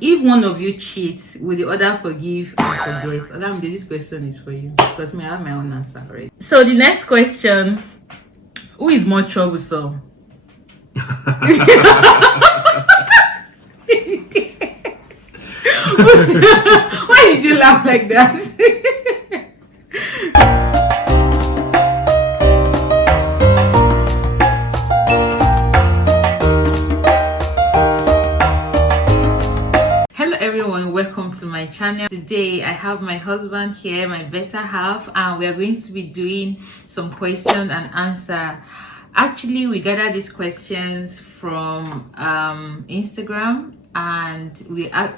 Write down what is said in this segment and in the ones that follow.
if one of you cheats, will the other forgive and forget? Olamide, this question is for you because I have my own answer already. So the next question: who is more troublesome? Why did you laugh like that? Hello everyone, welcome to my channel. Today I have my husband here, my better half, and we are going to be doing some question and answer. Actually, we gathered these questions from Instagram, and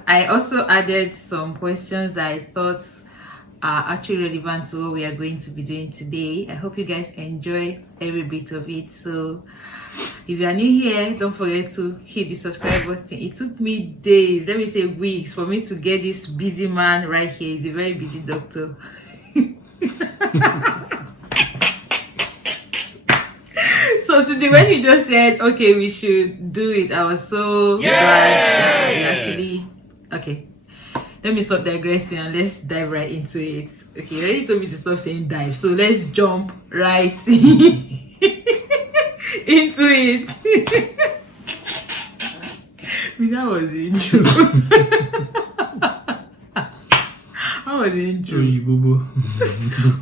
I also added some questions that I thought are actually relevant to what we are going to be doing today. I hope you guys enjoy every bit of it. So if you are new here, don't forget to hit the subscribe button. It took me days, let me say weeks, for me to get this busy man right here. He's a very busy doctor. So today when he just said, okay, we should do it, I was so glad. Actually, okay, let me stop digressing and let's dive right into it. Okay, you already told me to stop saying dive, so let's jump right into it. That was the intro. How was the intro?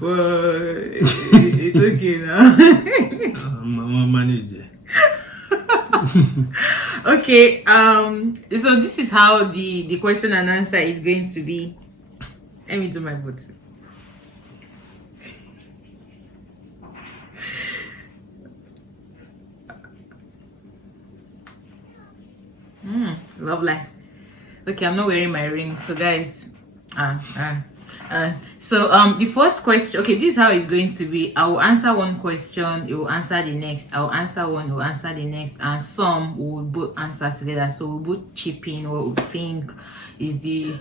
Well, it's okay now. Mama manager. Okay, so this is how the question and answer is going to be. Let me do my button. Lovely. Okay, I'm not wearing my ring, so guys, the first question, okay, this is how it's going to be. I will answer one question, you will answer the next. I will answer one, you will answer the next, and some we will both answer together. So we'll both chip in what we think is the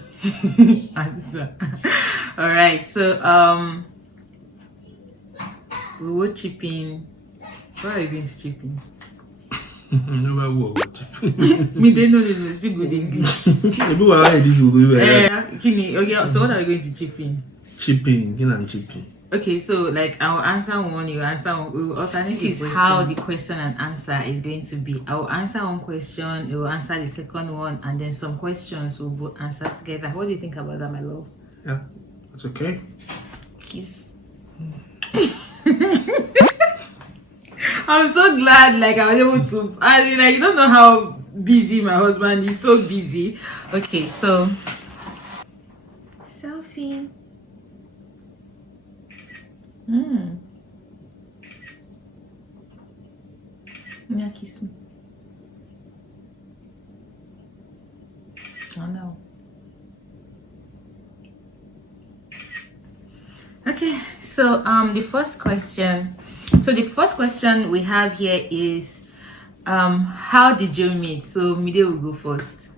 answer. All right, so we will chip in. What are you going to chip in? Me, they know they speak good English. Okay, so what are we going to chip in? Chipping. Okay, so like I'll answer one, you answer one. We will alternate. This is how the question and answer is going to be. I will answer one question, you will answer the second one, and then some questions we'll both answer together. What do you think about that, my love? Yeah, that's okay. Kiss. I'm so glad, like I was able to. I mean, like, you don't know how busy my husband is. So busy. Okay, so selfie. Yeah, kiss me. Oh no. Okay, so the first question. So the first question we have here is, how did you meet? So Mide will go first.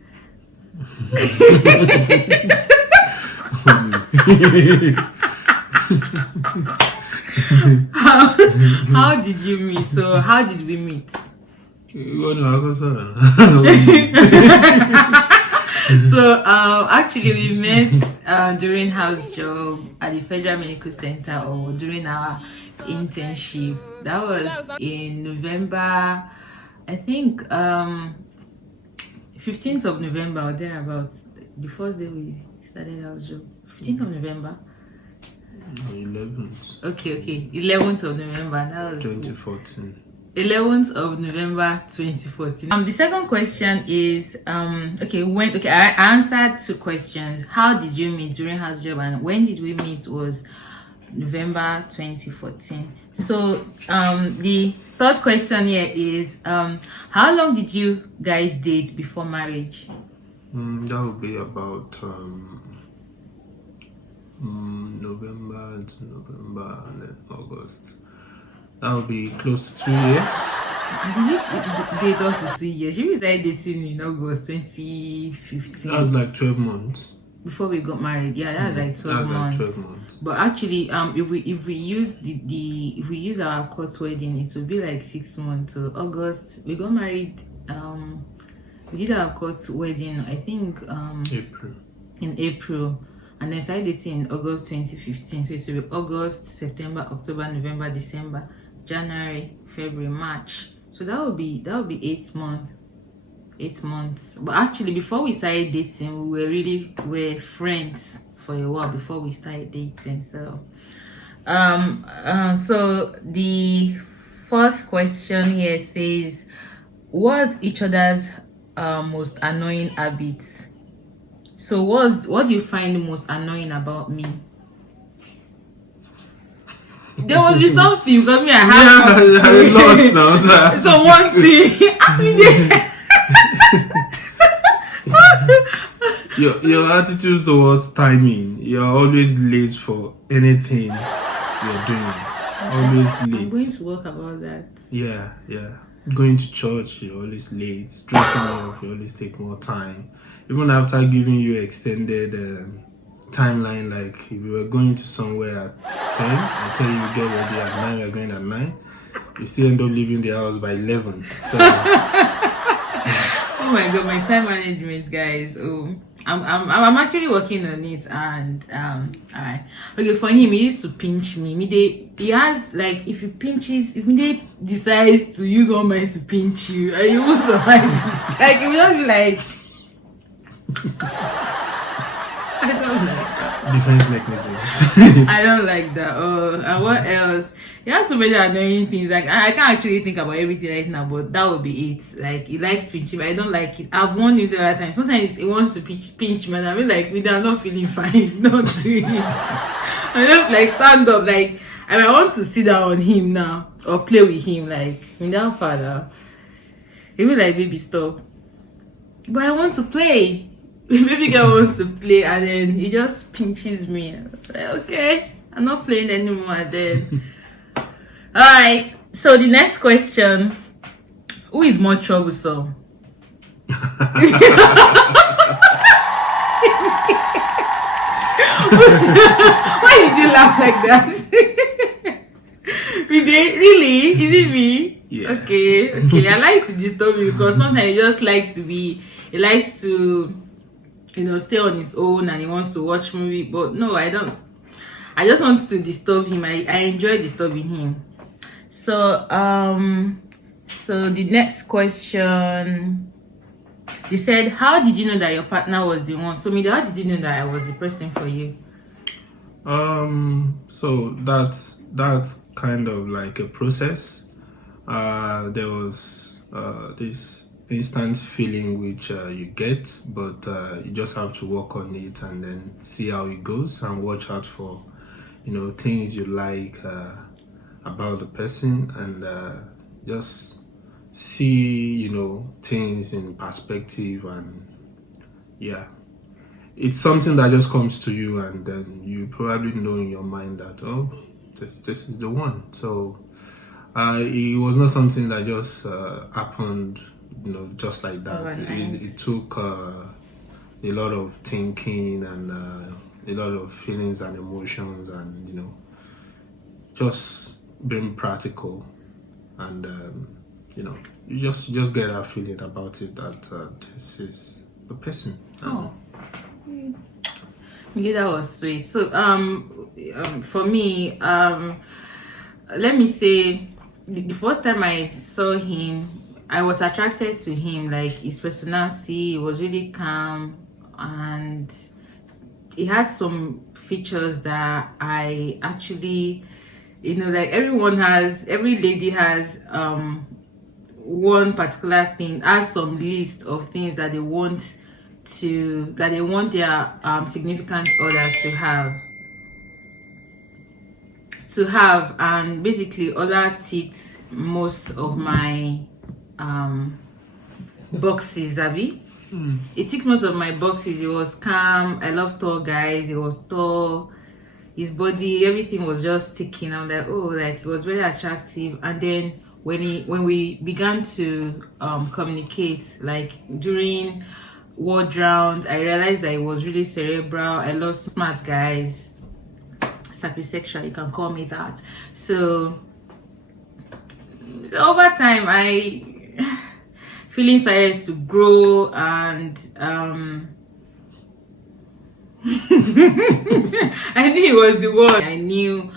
how did you meet? So how did we meet? So actually we met during house job at the Federal Medical Center, or during our internship. That was in November, I think 15th of November or thereabouts. The first day we started our job, 15th of November. 11th. Okay, 11th of November. That was 2014. 11th of November 2014. The second question is I answered two questions. How did you meet during house job, and when did we meet was November 2014. So the third question here is, how long did you guys date before marriage? That would be about November to November and then August. That would be close to 2 years. Did you date up to 2 years? You started dating in August 2015. That was like 12 months. Before we got married. Yeah, that's like 12 months. 12 months. But actually, if we use if we use our court wedding, it will be like 6 months. So August, we got married we did our court wedding, I think April. in April, and then started dating in August 2015. So it will be August, September, October, November, December, January, February, March. So that would be 8 months. 8 months. But actually, before we started dating, we were friends for a while before we started dating. So so the fourth question here says, what's each other's most annoying habits? So what do you find most annoying about me? There must be something, because me, I have lots now. So one thing. I mean, your attitude towards timing. You're always late for anything you're doing. Always late. I'm going to work about that. Yeah. Going to church, you're always late. Dressing up, you always take more time. Even after giving you extended timeline, like if you were going to somewhere at 10, I tell you get ready at 9, you're going at 9, you still end up leaving the house by 11. So oh my god, my time management, guys. Oh, I'm actually working on it, and alright. Okay, for him, he used to pinch me. He has, like, if he decides to use all mine to pinch you, and you won't survive. Like, it will just be like I don't like that. Defense mechanisms. I don't like that. Oh, and what else? He has so many annoying things. Like, I can't actually think about everything right now, but that would be it. Like, he likes pinching, but I don't like it. I've warned him several times. Sometimes he wants to pinch me, and I mean, like, with I'm not feeling fine. Don't do it. I just like stand up, like, and I want to sit down on him now or play with him, like, without father. He will like, baby, stop. But I want to play. Baby girl wants to play, and then he just pinches me. Like, okay, I'm not playing anymore then. Alright, so the next question: who is more troublesome? Why did you laugh like that? Really? Is it me? Yeah. Okay. I like to disturb you because sometimes he just likes to he likes to, stay on his own, and he wants to watch movie. But no, I don't. I just want to disturb him. I enjoy disturbing him. So so the next question, they said, how did you know that your partner was the one? So Mida, how did you know that I was the person for you? So that's kind of like a process. There was this instant feeling which you get, but you just have to work on it and then see how it goes and watch out for things you like about the person, and just see things in perspective. And yeah, it's something that just comes to you, and then you probably know in your mind that, oh, this is the one. So it was not something that just happened just like that. It took a lot of thinking and a lot of feelings and emotions, and just being practical, and you just get that feeling about it that this is the person. Oh, yeah, that was sweet. So for me, let me say, the first time I saw him, I was attracted to him. Like, his personality, he was really calm, and he had some features that I actually, like, every lady has one particular thing, has some list of things that they want their significant other to have, and basically other ticked most of my boxes, Abby. It ticked most of my boxes. He was calm. I love tall guys. He was tall. His body, everything was just ticking. I'm like, oh, like, it was very attractive. And then when we began to communicate, like during word round, I realized that it was really cerebral. I love smart guys, sapisexual, you can call me that. So over time, feelings started to grow, and I knew he was the one. I knew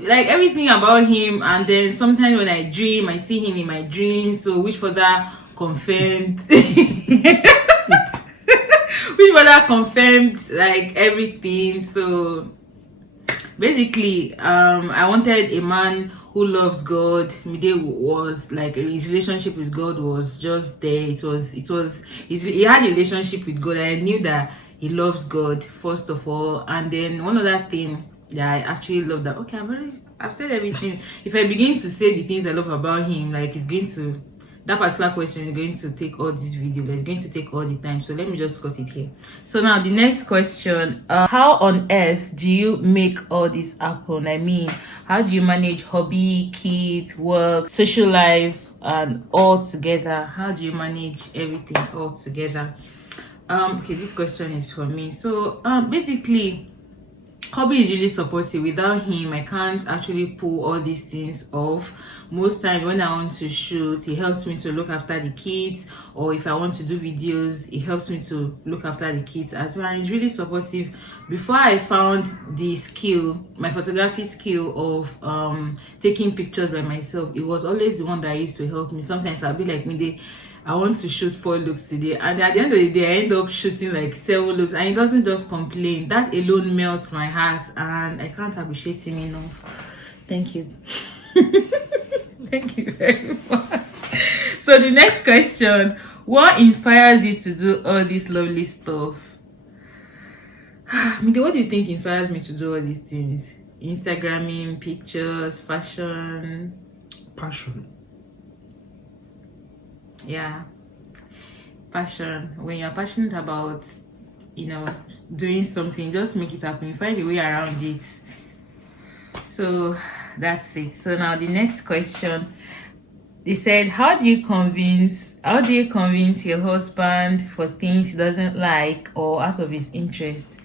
like everything about him, and then sometimes when I dream, I see him in my dreams, so which further confirmed which further confirmed like everything. So basically, I wanted a man who loves God. Mide was like, his relationship with God was just there. He had a relationship with God. I knew that he loves God first of all, and then one other thing that I actually love, that okay, I've said everything. If I begin to say the things I love about him, like, it's going to, that particular question is going to take all this video, like, it's going to take all the time. So let me just cut it here. So now the next question, how on earth do you make all this happen? I mean, how do you manage hobby, kids, work, social life, and all together? How do you manage everything all together? Okay, this question is for me. So basically, hobby is really supportive. Without him, I can't actually pull all these things off. Most times when I want to shoot, he helps me to look after the kids, or if I want to do videos, he helps me to look after the kids as well. And he's really supportive. Before I found the skill, my photography skill of taking pictures by myself, it was always the one that used to help me. Sometimes I'll be like, I want to shoot 4 looks today, and at the end of the day I end up shooting like 7 looks, and he doesn't just complain. That alone melts my heart, and I can't appreciate him enough. Thank you. Thank you very much. So the next question, what inspires you to do all this lovely stuff? Mide, what do you think inspires me to do all these things? Instagramming, pictures, fashion? Passion. Yeah, passion. When you're passionate about, doing something, just make it happen. You find a way around it. So that's it. So now the next question, they said, how do you convince your husband for things he doesn't like or out of his interest?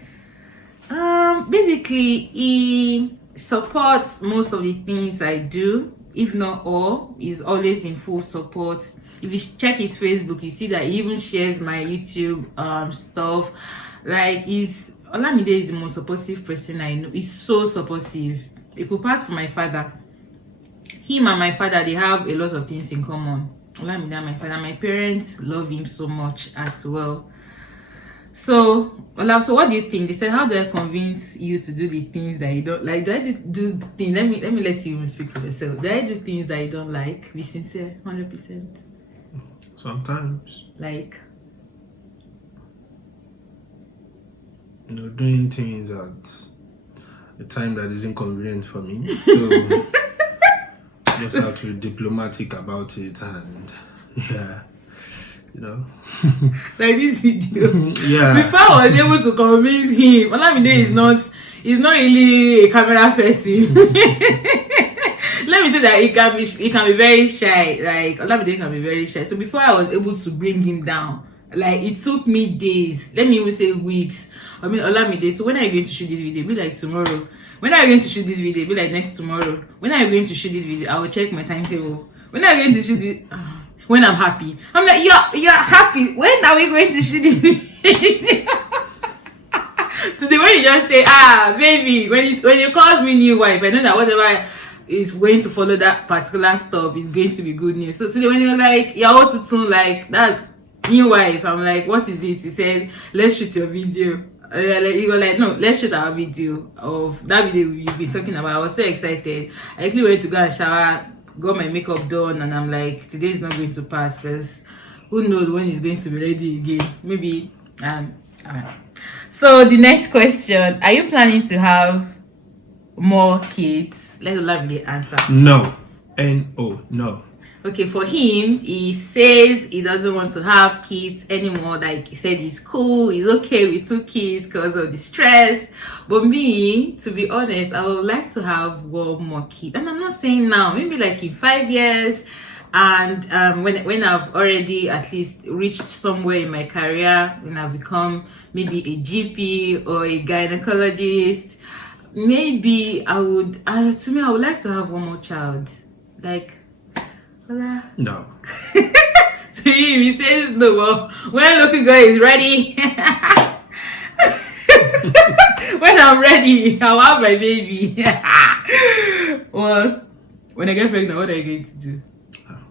Basically, he supports most of the things I do, if not all. He's always in full support. If you check his Facebook, you see that he even shares my YouTube stuff. Like, Olamide is the most supportive person I know. He's so supportive. It could pass for my father. Him and my father, they have a lot of things in common. Olamide and my father, my parents love him so much as well. So what do you think? They said, how do I convince you to do the things that you don't like? Do I do things? Let me let you even speak for yourself. Do I do things that you don't like? Be sincere, 100%. Sometimes. Like? Doing things at a time that is inconvenient for me. So just have to be diplomatic about it, and yeah. Like this video. Yeah. Before I was able to convince him, Olamide is not really a camera person. Let me say that he can be very shy. Like, Olamide can be very shy. So before I was able to bring him down, like, it took me days. Let me even say weeks. Olamide, so when are you going to shoot this video? Be like tomorrow. When are you going to shoot this video? Be like next tomorrow. When are you going to shoot this video? I will check my timetable. When are you going to shoot it? When I'm happy. I'm like, you're happy. When are we going to shoot this video? Today, when you just say, baby, when you call me new wife, I know that whatever is going to follow that particular stuff is going to be good news. So today, when you're like, you're all to tune, like, that's new wife, I'm like, what is it? He said, let's shoot your video. He was like, no, let's shoot our video of that video you've been talking about. I was so excited. I actually went to go and shower, got my makeup done, and I'm like, today is not going to pass, because who knows when it's going to be ready again. Maybe So the next question, are you planning to have more kids? Let Olamide answer. No. No. Okay, for him, he says he doesn't want to have kids anymore. Like, he said he's cool, he's okay with 2 kids because of the stress. But me, to be honest, I would like to have 1 more kid. And I'm not saying now, maybe like in 5 years. And when I've already at least reached somewhere in my career, when I've become maybe a GP or a gynecologist, maybe I would like to have 1 more child. Like, no. to him, he says no. But when local girl is ready, when I'm ready, I'll have my baby. Well, when I get pregnant, what are you going to do?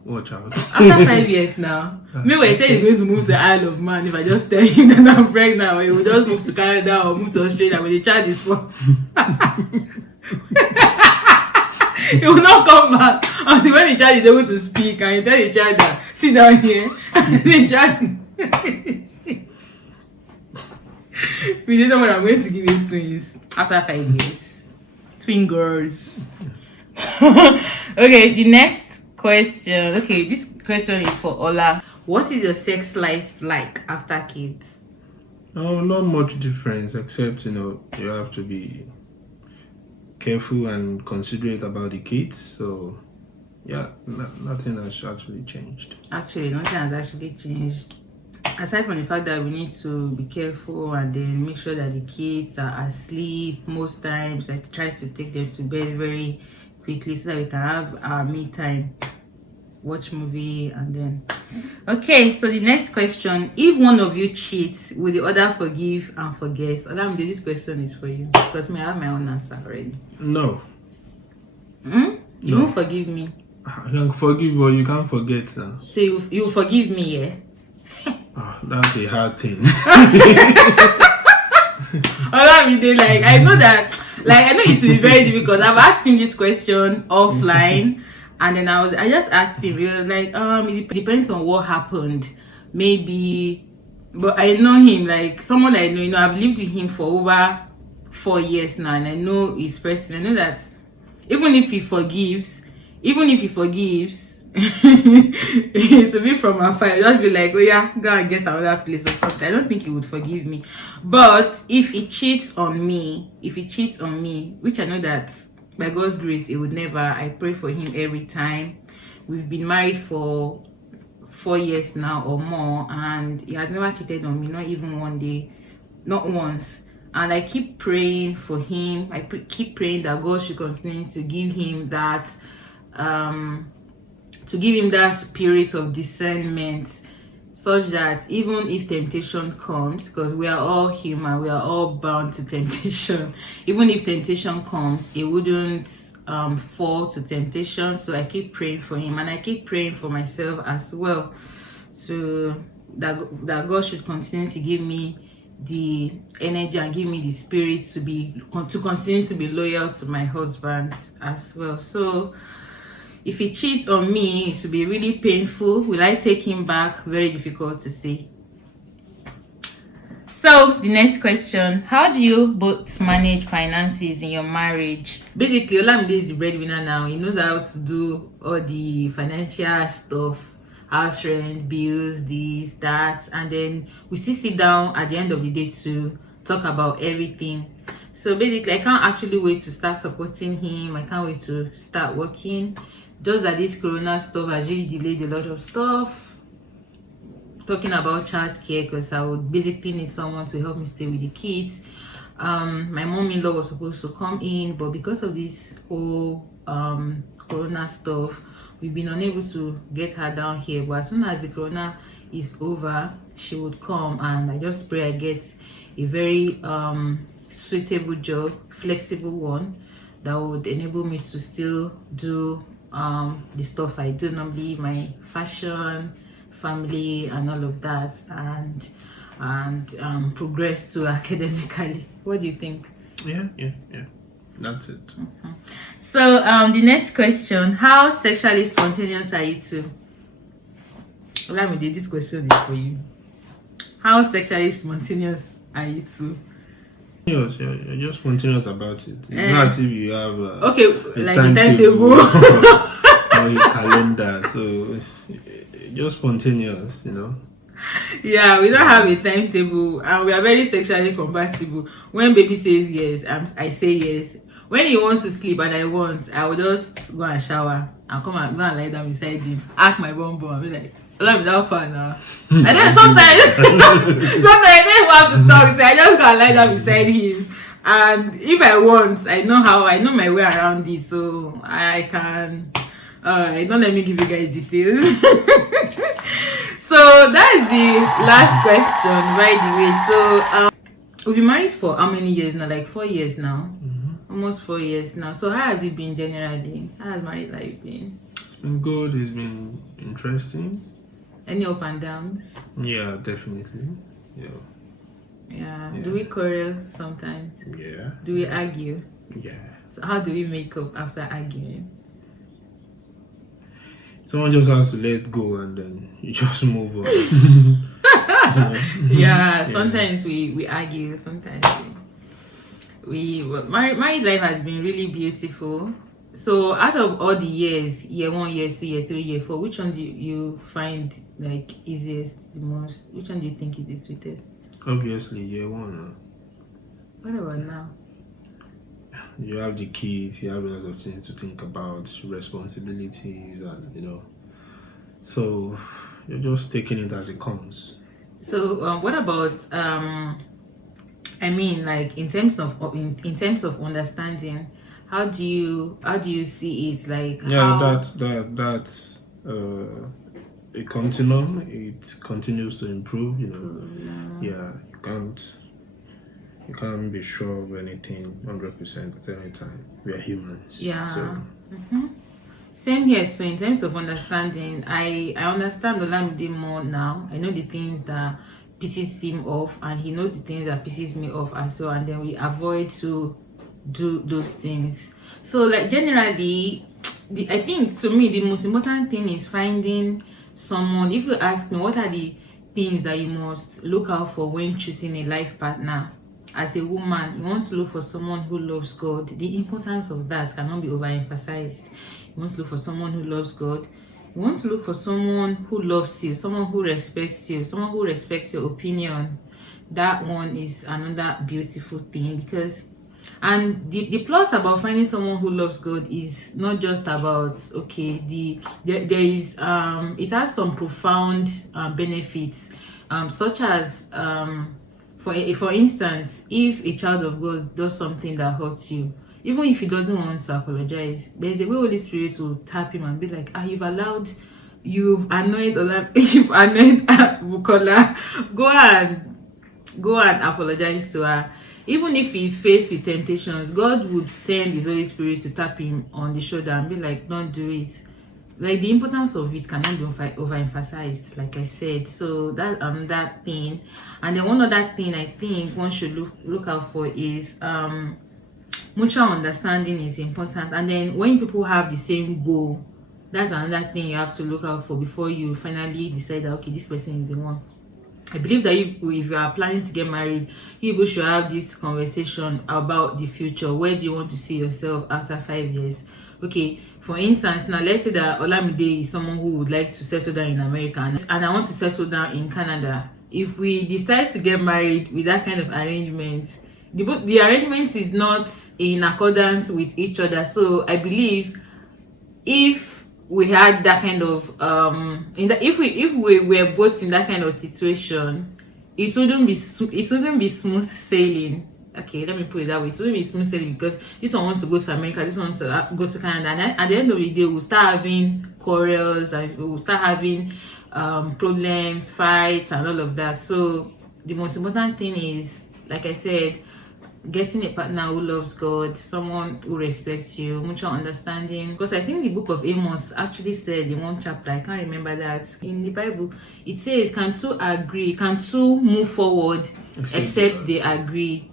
Watch out. After 5 years now. Meanwhile, he said he's going to move to the Isle of Man. If I just tell him that I'm pregnant, or he will just move to Canada or move to Australia when the child is 4. He will not come back until when the child is able to speak and you tell the child that sit down here and the child we didn't know when I'm going to give you twins after 5 years. Twin girls. Okay, the next question. Okay, this question is for Ola. What is your sex life like after kids? Oh, not much difference, except you have to be careful and considerate about the kids. So yeah, nothing has actually changed. Actually, nothing has actually changed, aside from the fact that we need to be careful and then make sure that the kids are asleep most times. I try to take them to bed very quickly so that we can have our me time, watch movie, and then okay. So the next question: if one of you cheats, will the other forgive and forget? Olamide, this question is for you because me, I have my own answer already. No. You No. won't forgive me. I can forgive, but you can't forget now. So you forgive me, yeah? Oh, that's a hard thing. Olamide, like I know that, like I know it will be very difficult. I've asked him this question offline. And then I just asked him, like, it depends on what happened. Maybe, but I know him, like, someone I know, I've lived with him for over 4 years now, and I know his person. I know that even if he forgives, it will be from afar. It'll just be like, oh yeah, go and get another place or something. I don't think he would forgive me. But if he cheats on me, which I know that by God's grace, it would never. I pray for him every time. We've been married for 4 years now or more, and he has never cheated on me, not even one day, not once. And I keep praying for him. I keep praying that God should continue to give him that, spirit of discernment, such that even if temptation comes, because we are all human, we are all bound to temptation, even if temptation comes, it wouldn't fall to temptation. So I keep praying for him, and I keep praying for myself as well, so that God should continue to give me the energy and give me the spirit to continue to be loyal to my husband as well. So if he cheats on me, it will be really painful. Will I take him back? Very difficult to say. So the next question: how do you both manage finances in your marriage? Basically, Olamide is the breadwinner now. He knows how to do all the financial stuff, house rent, bills, this, that, and then we still sit down at the end of the day to talk about everything. So basically, I can't actually wait to start supporting him. I can't wait to start working. Just that this corona stuff has really delayed a lot of stuff. Talking about childcare, because I would basically need someone to help me stay with the kids. My mom-in-law was supposed to come in, but because of this whole corona stuff, we've been unable to get her down here. But as soon as the corona is over, she would come, and I just pray I get a very suitable job, flexible one, that would enable me to still do the stuff I do normally, my fashion, family, and all of that, and progress to academically. What do you think? Yeah, that's it. So the next question: how sexually spontaneous are you two? Olamide, this question is for you. How sexually spontaneous are you two? Yes, you're just spontaneous about it. It's not as if you have okay, a like timetable or a calendar. So it's just spontaneous, Yeah, we don't have a timetable, and we are very sexually compatible. When baby says yes, I say yes. When he wants to sleep and I will just go and shower and come and go and lie down beside him, act my bum bum, and be like, "Let me down for now." And then sometimes I don't want to talk, so I just go and lie down beside him. And if I want, I know my way around it, so I can Alright, don't let me give you guys details. So that's the last question, by the way. So we've been married for how many years now? Like 4 years now. Almost 4 years now. So how has it been generally? How has married life been? It's been good. It's been interesting. Any up and downs? Yeah, definitely. Yeah. Do we quarrel sometimes? Yeah. Do we argue? Yeah. So how do we make up after arguing? Someone just has to let go and then you just move on. Yeah, sometimes we argue, sometimes we married life has been really beautiful. So out of all the years, year 1, year 2, year 3, year 4, which one do you find like easiest, the most? Which one do you think is the sweetest? Obviously, year 1. What about now? You have the kids, you have a lot of things to think about, responsibilities, and so you're just taking it as it comes. So what about I mean, like in terms of understanding, how do you see it? Like that's a continuum. It continues to improve. Yeah, you can't be sure of anything 100% at any time. We are humans. Yeah. So. Same here. So in terms of understanding, I understand Olamide more now. I know the things that pisses him off, and he knows the things that pisses me off as well, and then we avoid to do those things. So like generally, I think to me the most important thing is finding someone. If you ask me, what are the things that you must look out for when choosing a life partner? As a woman, you want to look for someone who loves God. The importance of that cannot be overemphasized. You want to look for someone who loves God. You want to look for someone who loves you, someone who respects you, someone who respects your opinion. That one is another beautiful thing, because and the plus about finding someone who loves God is not just about there is it has some profound benefits, such as for instance, if a child of God does something that hurts you, even if he doesn't want to apologize, there's a way Holy Spirit will tap him and be like, you've annoyed Bukola, go and apologize to her. Even if he's faced with temptations, God would send his Holy Spirit to tap him on the shoulder and be like, don't do it. Like, the importance of it cannot be overemphasized, like I said. So that's that thing. And then one other thing I think one should look out for is mutual understanding is important. And then when people have the same goal, that's another thing you have to look out for before you finally decide that, okay, this person is the one. I believe that if you are planning to get married, people should have this conversation about the future. Where do you want to see yourself after 5 years? Okay, for instance, now let's say that Olamide is someone who would like to settle down in America, and I want to settle down in Canada. If we decide to get married with that kind of arrangement, the arrangement is not in accordance with each other. So I believe if we had that kind of if we were both in that kind of situation, it shouldn't be smooth sailing. Okay, let me put it that way. It shouldn't be smooth sailing, because this one wants to go to America, this one wants to go to Canada, and at the end of the day we'll start having quarrels and we'll start having problems, fights, and all of that. So the most important thing is, like I said, getting a partner who loves God, someone who respects you, mutual understanding. Because I think the book of Amos actually said in one chapter, I can't remember that, in the Bible, it says, can two move forward except they agree?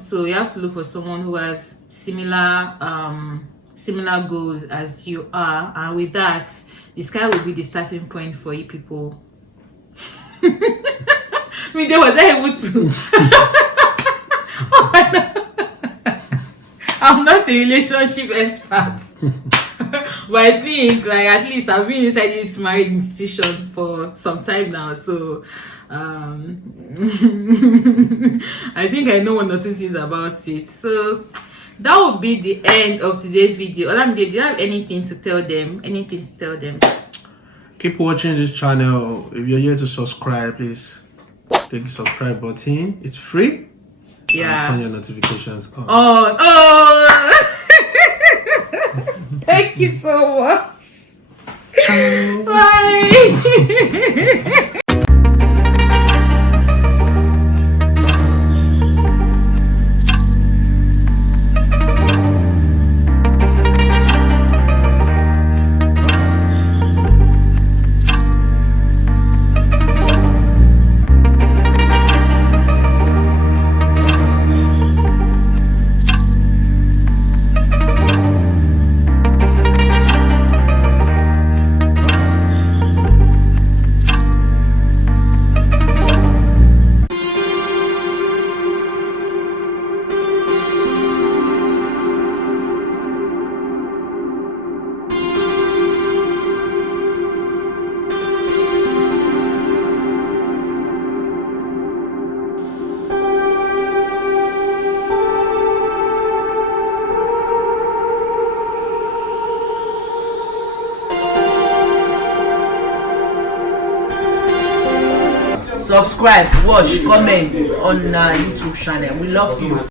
So you have to look for someone who has similar goals as you are, and with that, the sky will be the starting point for you people. I mean, they were not able to. I'm not a relationship expert, but I think, like, at least I've been inside this married institution for some time now, so I think I know one or two things about it. So that would be the end of today's video. Olamide, do you have anything to tell them? Keep watching this channel. If you're here to subscribe, please click the subscribe button. It's free. Yeah. And turn your notifications on. Oh. Thank you so much. Ciao. Bye. Subscribe, watch, comment on our YouTube channel. We love you.